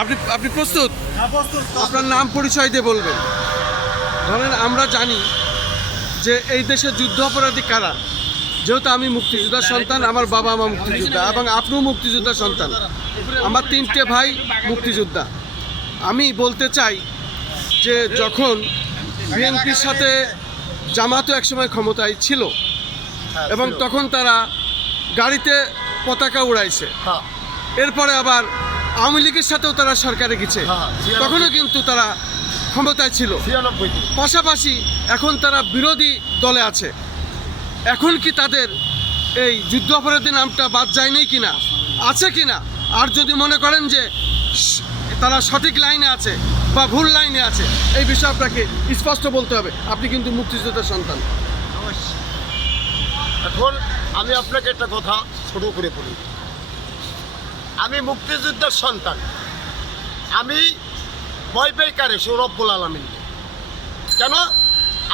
আপনি আপনি প্রস্তুত? আপনার নাম পরিচয় দিয়ে বলবেন। ধরেন আমরা জানি যে এই দেশে যুদ্ধ অপরাধী কারা, যেহেতু আমি মুক্তিযোদ্ধার সন্তান, আমার বাবা মা মুক্তিযোদ্ধা এবং আপনিও মুক্তিযোদ্ধার সন্তান, আমার 3টে ভাই মুক্তিযোদ্ধা। আমি বলতে চাই যে যখন বিএনপির সাথে জামাতও একসময় ক্ষমতায় ছিল এবং তখন তারা গাড়িতে পতাকা উড়াইছে, এরপরে আবার আওয়ামী লীগের সাথেও তারা সরকারে গেছে, তখনও কিন্তু তারা ক্ষমতায় ছিল। পাশাপাশি এখন তারা বিরোধী দলে আছে। এখন কি তাদের এই যুদ্ধ অপরাধী নামটা বাদ যায়নি কিনা, আছে কিনা? আর যদি মনে করেন যে তারা সঠিক লাইনে আছে বা ভুল লাইনে আছে, এই বিষয়ে আপনাকে স্পষ্ট বলতে হবে। আপনি কিন্তু মুক্তিযোদ্ধার সন্তান। এখন আমি আপনাকে একটা কথা ছোট করে বলি, আমি মুক্তিযুদ্ধের সন্তান। আমি ভয় পাই কারে? সে রব্বুল আলামিন। কেন?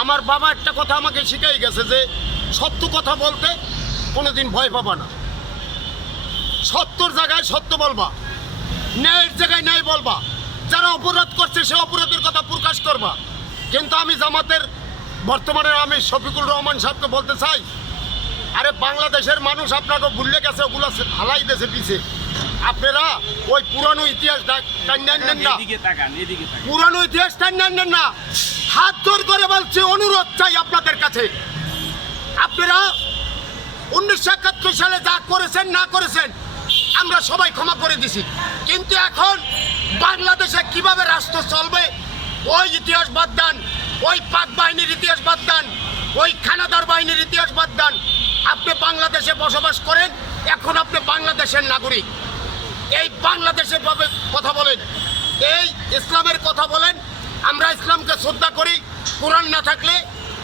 আমার বাবা একটা কথা আমাকে শিখাই গেছে যে সত্য কথা বলতে কোনোদিন ভয় পাবা না, সত্যর জায়গায় সত্য বলবা, ন্যায়ের জায়গায় ন্যায় বলবা, যারা অপরাধ করছে সে অপরাধের কথা প্রকাশ করবা। কিন্তু আমি জামাতের বর্তমানে আমি শফিকুর রহমান সাহেবকে বলতে চাই, আরে বাংলাদেশের মানুষ আপনাকে ভুলে গেছে, ওগুলো হালাই দেশে পিছে। আপনারা ওই পুরানো ইতিহাস টাইনেন না, পুরানো ইতিহাস টাইনেন না। হাত জোর করে বলছি, অনুরোধ চাই আপনাদের কাছে, আপনারা 1971 সালে যা করেছেন না করেছেন আমরা সবাই ক্ষমা করে দিছি, কিন্তু এখন বাংলাদেশে কিভাবে রাষ্ট্র চলবে ওই ইতিহাস বাদ দেন, ওই পাক বাহিনীর ইতিহাস বাদ দেন, ওই খানাদার বাহিনীর ইতিহাস বাদ দেন। আপনি বাংলাদেশে বসবাস করেন, এখন আপনি বাংলাদেশের নাগরিক। এই বাংলাদেশের ভাবে কথা বলেন, এই ইসলামের কথা বলেন। আমরা ইসলামকে শ্রদ্ধা করি, কোরআন না থাকলে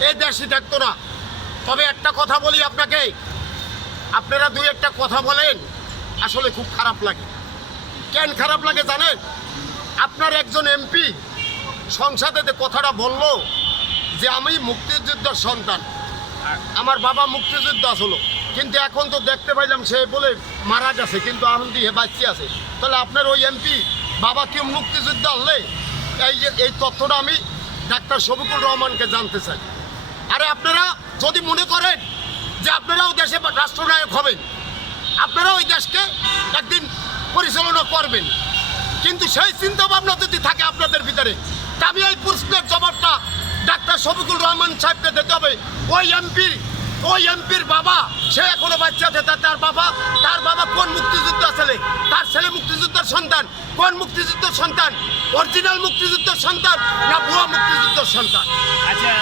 এই দেশই থাকতো না। তবে একটা কথা বলি আপনাকে, আপনারা দুই একটা কথা বলেন, আসলে খুব খারাপ লাগে। কেন খারাপ লাগে জানেন? আপনার একজন এমপি সংসদে যে কথাটা বলল যে আমি মুক্তিযুদ্ধের সন্তান, আমার বাবা মুক্তিযুদ্ধ আসলো, কিন্তু এখন তো দেখতে পাইলাম সে বলে মারা গেছে, কিন্তু এখন দিয়ে বাঁচতে আছে। তাহলে আপনার ওই এমপি বাবা কেউ মুক্তিযুদ্ধ আনলে? এই তথ্যটা আমি ডাক্তার শফিকুর রহমানকে জানতে চাই। আরে আপনারা যদি মনে করেন যে আপনারাও দেশে রাষ্ট্রনায়ক হবেন, আপনারা ওই দেশকে একদিন পরিচালনা করবেন, কিন্তু সেই চিন্তা ভাবনা যদি থাকে আপনাদের ভিতরে, আমি এই প্রশ্নের জবাবটা ডাক্তার শফিকুর রহমান সাহেবকে দিতে হবে। ওই এমপির বাবা সে এখনো বাচ্চা আছে, তার বাবা কোন মুক্তিযুদ্ধ ছেলে? তার ছেলে মুক্তিযুদ্ধের সন্তান। কোন মুক্তিযুদ্ধের সন্তান? অরিজিনাল মুক্তিযুদ্ধের সন্তান না ভুয়া মুক্তিযুদ্ধের সন্তান? আচ্ছা,